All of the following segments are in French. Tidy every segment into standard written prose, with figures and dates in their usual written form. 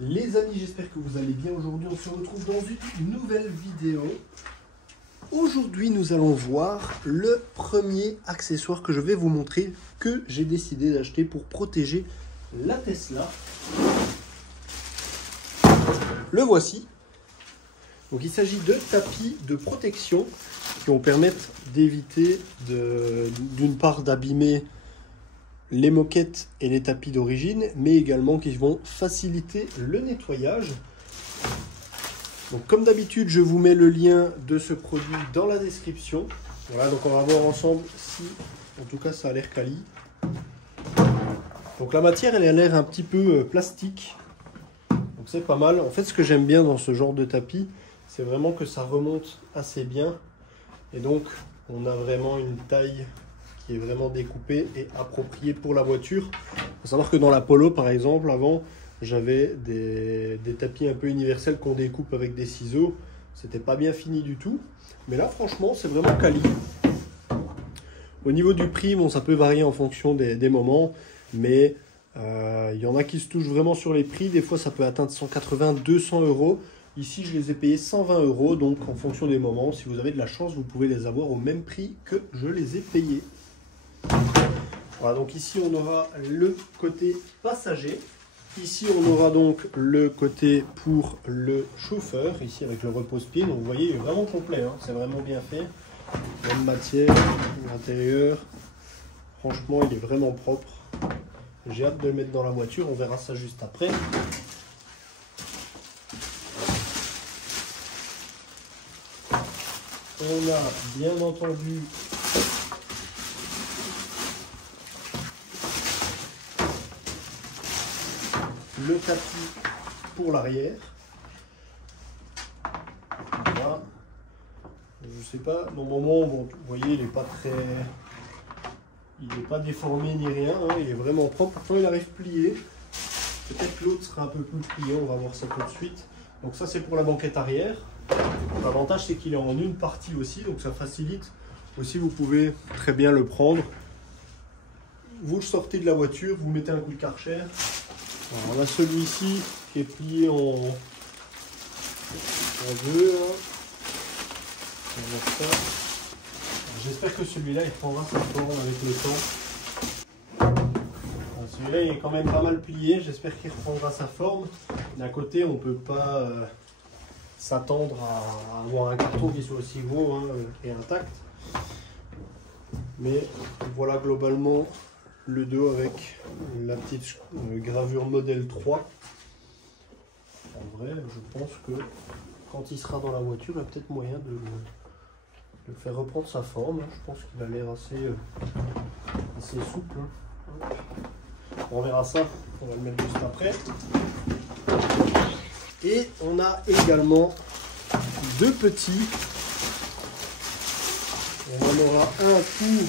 Les amis, j'espère que vous allez bien. Aujourd'hui, on se retrouve dans une nouvelle vidéo. Aujourd'hui, nous allons voir le premier accessoire que je vais vous montrer que j'ai décidé d'acheter pour protéger la Tesla. Le voici. Donc, il s'agit de tapis de protection qui vont permettre d'éviter d'une part d'abîmer les moquettes et les tapis d'origine, mais également qui vont faciliter le nettoyage. Donc comme d'habitude, je vous mets le lien de ce produit dans la description. Voilà, donc on va voir ensemble si, en tout cas, ça a l'air quali. Donc la matière, elle a l'air un petit peu plastique. Donc c'est pas mal. En fait, ce que j'aime bien dans ce genre de tapis, c'est vraiment que ça remonte assez bien. Et donc, on a vraiment une taille qui est vraiment découpée et appropriée pour la voiture. Il faut savoir que dans la Polo, par exemple, avant, j'avais des tapis un peu universels qu'on découpe avec des ciseaux. C'était pas bien fini du tout. Mais là, franchement, c'est vraiment quali. Au niveau du prix, bon, ça peut varier en fonction des moments. Mais il y en a qui se touchent vraiment sur les prix. Des fois, ça peut atteindre 180, 200 euros. Ici, je les ai payés 120 euros. Donc, en fonction des moments, si vous avez de la chance, vous pouvez les avoir au même prix que je les ai payés. Voilà, donc ici on aura le côté passager. Ici on aura donc le côté pour le chauffeur, ici avec le repose-pied. Donc vous voyez, il est vraiment complet, hein. C'est vraiment bien fait. Même matière, l'intérieur. Franchement, il est vraiment propre. J'ai hâte de le mettre dans la voiture, on verra ça juste après. On a bien entendu le tapis pour l'arrière. Voilà. Je sais pas, normalement, bon, vous voyez, il n'est pas très, il n'est pas déformé ni rien, hein, il est vraiment propre. Pourtant, il arrive plié. Peut-être que l'autre sera un peu plus plié, on va voir ça tout de suite. Donc ça, c'est pour la banquette arrière. L'avantage, c'est qu'il est en une partie aussi, donc ça facilite. Aussi, vous pouvez très bien le prendre. Vous le sortez de la voiture, vous mettez un coup de Karcher. Alors, on a celui-ci qui est plié en deux. J'espère que celui-là il prendra sa forme avec le temps. Celui-là il est quand même pas mal plié. J'espère qu'il reprendra sa forme. D'un côté, on ne peut pas s'attendre à avoir un carton qui soit aussi gros, hein, et intact. Mais voilà globalement le dos avec la petite gravure modèle 3. En vrai, je pense que quand il sera dans la voiture, il y a peut-être moyen de le faire reprendre sa forme. Je pense qu'il a l'air assez souple. On verra ça, on va le mettre juste après. Et on a également deux petits. On en aura un pour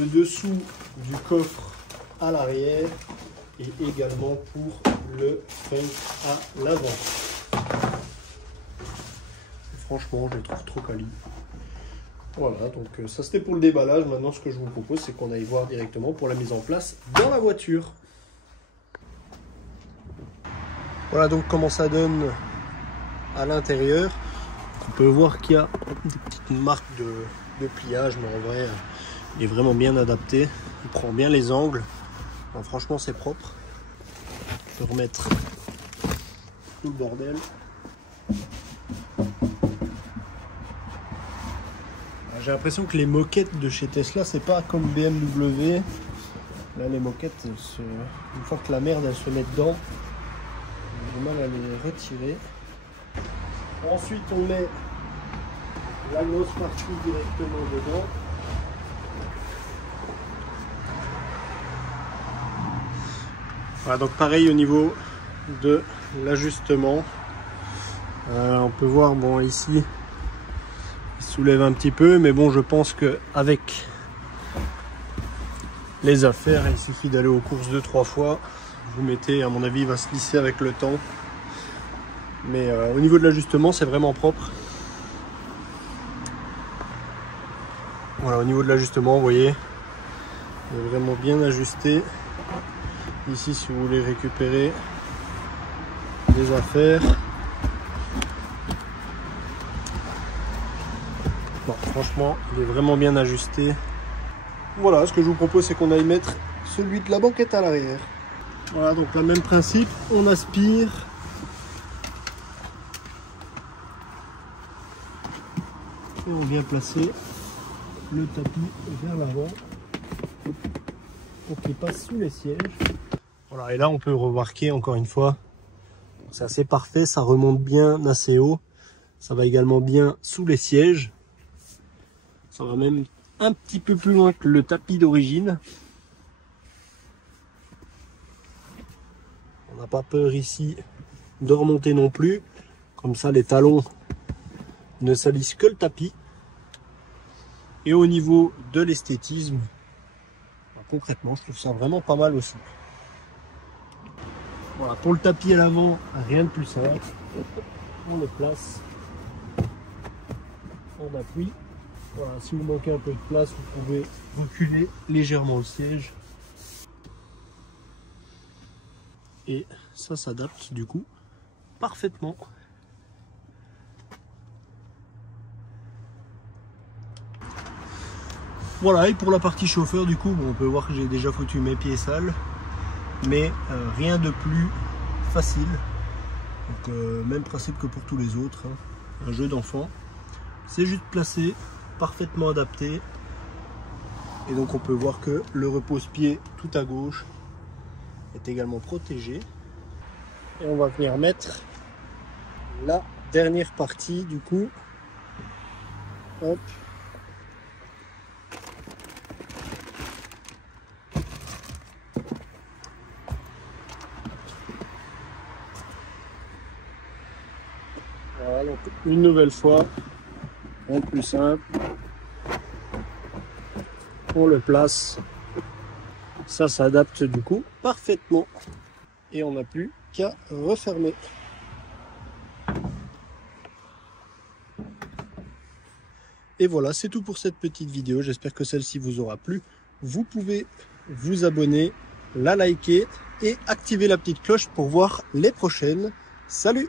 le dessous du coffre à l'arrière et également pour le frein à l'avant. Franchement, je les trouve trop quali. Voilà, donc ça c'était pour le déballage. Maintenant, ce que je vous propose, c'est qu'on aille voir directement pour la mise en place dans la voiture. Voilà donc comment ça donne à l'intérieur. On peut voir qu'il y a des petites marques de pliage, mais en vrai, il est vraiment bien adapté. Il prend bien les angles. Alors, franchement, c'est propre. Je vais remettre tout le bordel. J'ai l'impression que les moquettes de chez Tesla, c'est pas comme BMW. Là, les moquettes, une fois que la merde elle se met dedans, j'ai du mal à les retirer. Ensuite, on met la grosse partie directement dedans. Voilà, donc pareil au niveau de l'ajustement. On peut voir, bon, ici, il soulève un petit peu, mais bon, je pense qu'avec les affaires, il suffit d'aller aux courses 2-3 fois. Vous mettez, à mon avis, il va se lisser avec le temps. Mais au niveau de l'ajustement, c'est vraiment propre. Voilà, au niveau de l'ajustement, vous voyez, il est vraiment bien ajusté. Ici, si vous voulez récupérer, des affaires. Bon, franchement, il est vraiment bien ajusté. Voilà, ce que je vous propose, c'est qu'on aille mettre celui de la banquette à l'arrière. Voilà, donc le même principe, on aspire. Et on vient placer le tapis vers l'avant pour qu'il passe sous les sièges. Voilà, et là on peut remarquer encore une fois, c'est assez parfait, ça remonte bien assez haut. Ça va également bien sous les sièges. Ça va même un petit peu plus loin que le tapis d'origine. On n'a pas peur ici de remonter non plus. Comme ça les talons ne salissent que le tapis. Et au niveau de l'esthétisme, concrètement, je trouve ça vraiment pas mal aussi. Voilà, pour le tapis à l'avant, rien de plus simple. On le place, on appuie. Voilà, si vous manquez un peu de place, vous pouvez reculer légèrement le siège. Et ça s'adapte du coup parfaitement. Voilà, et pour la partie chauffeur, du coup, bon, on peut voir que j'ai déjà foutu mes pieds sales, mais rien de plus facile. Donc, même principe que pour tous les autres, hein. Un jeu d'enfant. C'est juste placé, parfaitement adapté. Et donc, on peut voir que le repose-pied tout à gauche est également protégé. Et on va venir mettre la dernière partie, du coup. Hop. Voilà, donc une nouvelle fois, en plus simple, on le place, ça s'adapte du coup parfaitement et on n'a plus qu'à refermer. Et voilà, c'est tout pour cette petite vidéo, j'espère que celle-ci vous aura plu. Vous pouvez vous abonner, la liker et activer la petite cloche pour voir les prochaines. Salut!